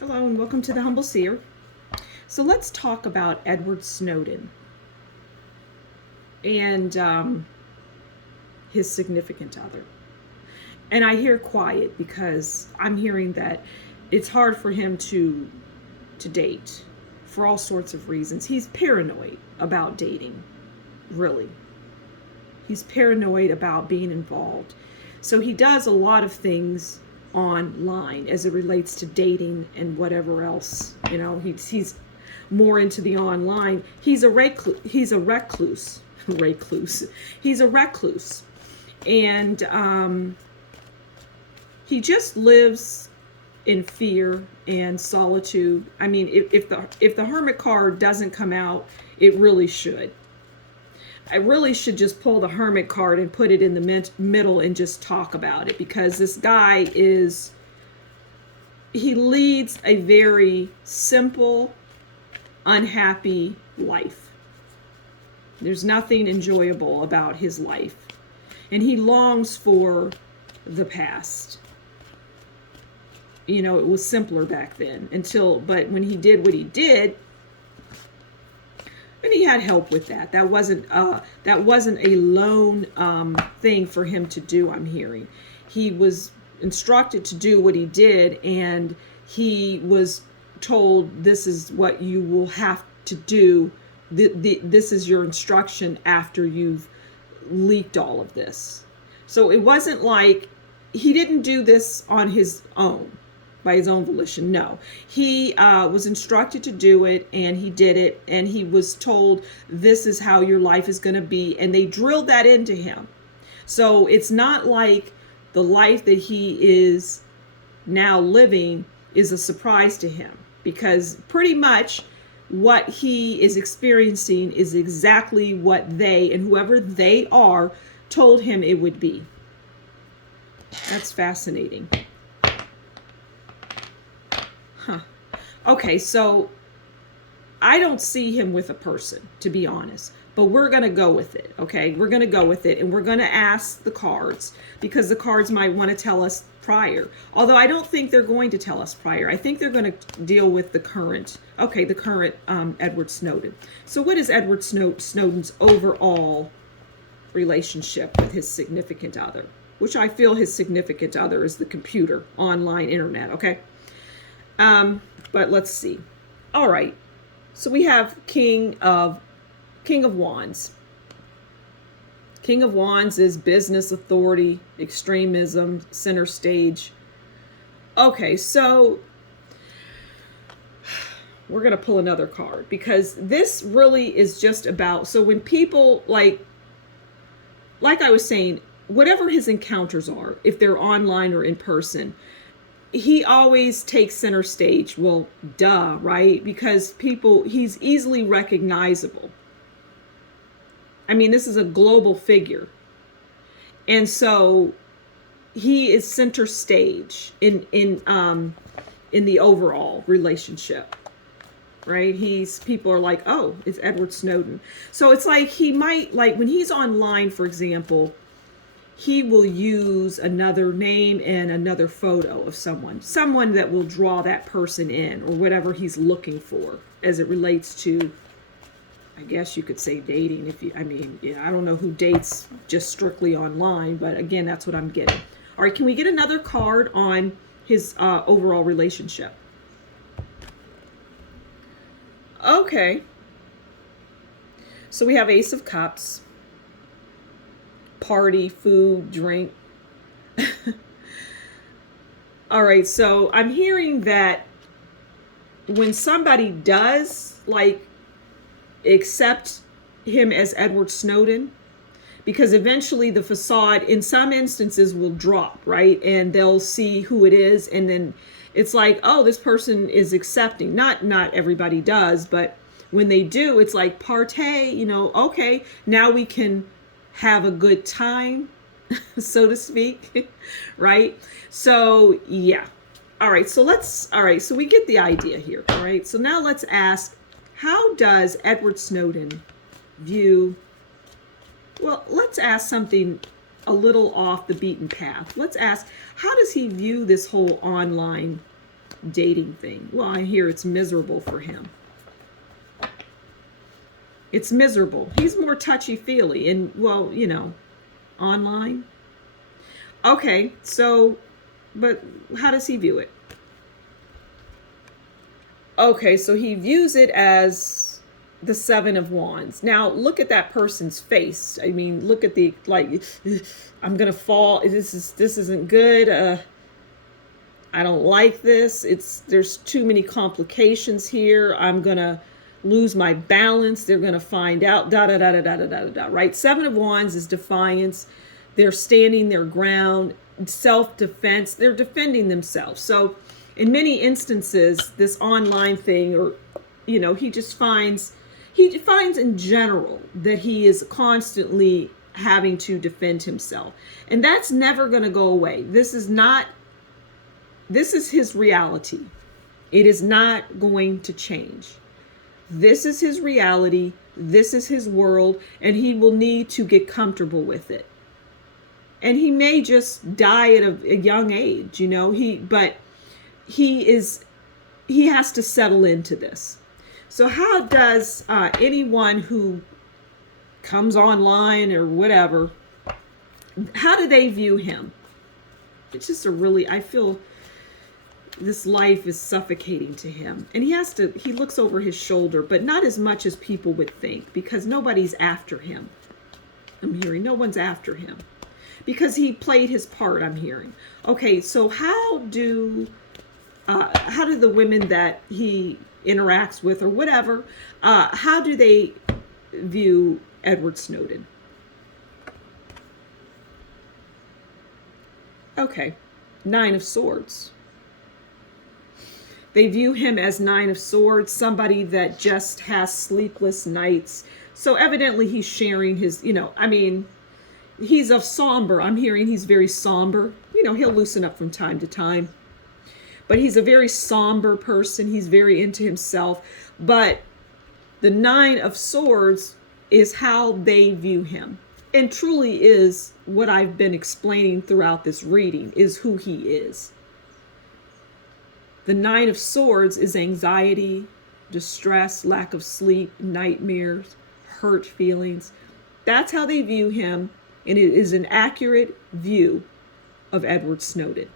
Hello and welcome to the Humble Seer. So let's talk about Edward Snowden and his significant other. And I hear quiet because I'm hearing that it's hard for him to date for all sorts of reasons. He's paranoid about dating, really. He's paranoid about being involved. So he does a lot of things online as it relates to dating and whatever else. He's more into the online. He's a recluse. Recluse. He's a recluse, and he just lives in fear and solitude. I mean, if the Hermit card doesn't come out, it really should. I really should just pull the Hermit card and put it in the middle and just talk about it, because this guy he leads a very simple, unhappy life. There's nothing enjoyable about his life. And he longs for the past. It was simpler back then but when he did what he did, and he had help with that. That wasn't a lone thing for him to do. I'm hearing he was instructed to do what he did, and he was told, "This is what you will have to do. This is your instruction after you've leaked all of this." So it wasn't like he didn't do this on his own, by his own volition. No, he was instructed to do it, and he did it, and he was told, this is how your life is going to be, and they drilled that into him. So it's not like the life that he is now living is a surprise to him, because pretty much what he is experiencing is exactly what they, and whoever they are, told him it would be. That's fascinating. Huh. Okay, so I don't see him with a person, to be honest, but we're going to go with it, okay? We're going to go with it, and we're going to ask the cards, because the cards might want to tell us prior. Although I don't think they're going to tell us prior. I think they're going to deal with the current Edward Snowden. So what is Edward Snowden's overall relationship with his significant other? Which I feel his significant other is the computer, online, internet, okay? But let's see. All right. So we have King of Wands. King of Wands is business, authority, extremism, center stage. Okay, so we're going to pull another card, because this really is just about, so when people like I was saying, whatever his encounters are, if they're online or in person, he always takes center stage. Well, duh, right? Because he's easily recognizable. I mean, this is a global figure. And so he is center stage in the overall relationship. Right? People are like, "Oh, it's Edward Snowden." So it's like he might, like when he's online, for example, he will use another name and another photo of someone that will draw that person in, or whatever he's looking for as it relates to, I guess you could say, dating. I don't know who dates just strictly online, but again, that's what I'm getting. All right, can we get another card on his overall relationship? Okay. So we have Ace of Cups. Party, food, drink. All right, so I'm hearing that when somebody does accept him as Edward Snowden, because eventually the facade in some instances will drop, right? And they'll see who it is, and then it's like, oh, this person is accepting. Not everybody does, but when they do, it's like partay, okay, now we can have a good time, so to speak, right? So yeah. All right, so we get the idea here. All right, so now let's ask, how does Edward Snowden view, well, let's ask something a little off the beaten path. Let's ask, how does he view this whole online dating thing. Well, I hear it's miserable for him. It's miserable. He's more touchy-feely and, well, online. Okay, so, but how does he view it? Okay, so he views it as the Seven of Wands. Now, look at that person's face. I mean, look at the, like, I'm gonna fall. This isn't good. I don't like this. There's too many complications here. I'm gonna lose my balance. They're gonna find out. Da da da da da da da da. Right? Seven of Wands is defiance. They're standing their ground, self-defense. They're defending themselves. So, in many instances, this online thing, or he finds in general that he is constantly having to defend himself, and that's never going to go away. This is his reality. It is not going to change. This is his reality. This is his world, and he will need to get comfortable with it. And he may just die at a young age, but he has to settle into this. So how does anyone who comes online or whatever, how do they view him? It's just I feel this life is suffocating to him. And he looks over his shoulder, but not as much as people would think, because nobody's after him. I'm hearing no one's after him because he played his part, I'm hearing. Okay, so how do the women that he interacts with or whatever, how do they view Edward Snowden? Okay, Nine of Swords. They view him as Nine of Swords, somebody that just has sleepless nights. So evidently he's sharing his, he's somber. I'm hearing he's very somber. He'll loosen up from time to time. But he's a very somber person. He's very into himself. But the Nine of Swords is how they view him. And truly is what I've been explaining throughout this reading, is who he is. The Nine of Swords is anxiety, distress, lack of sleep, nightmares, hurt feelings. That's how they view him. And it is an accurate view of Edward Snowden.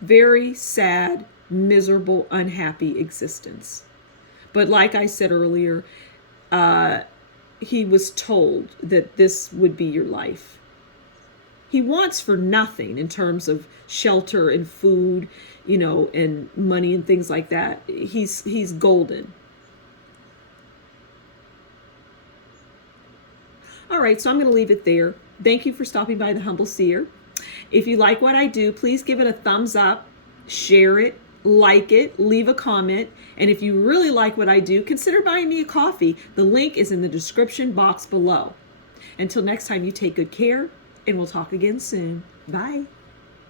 Very sad, miserable, unhappy existence. But like I said earlier, he was told that this would be your life. He wants for nothing in terms of shelter and food, and money and things like that. He's golden. All right, so I'm going to leave it there. Thank you for stopping by the Humble Seer. If you like what I do, please give it a thumbs up, share it, like it, leave a comment. And if you really like what I do, consider buying me a coffee. The link is in the description box below. Until next time, you take good care, and we'll talk again soon. Bye.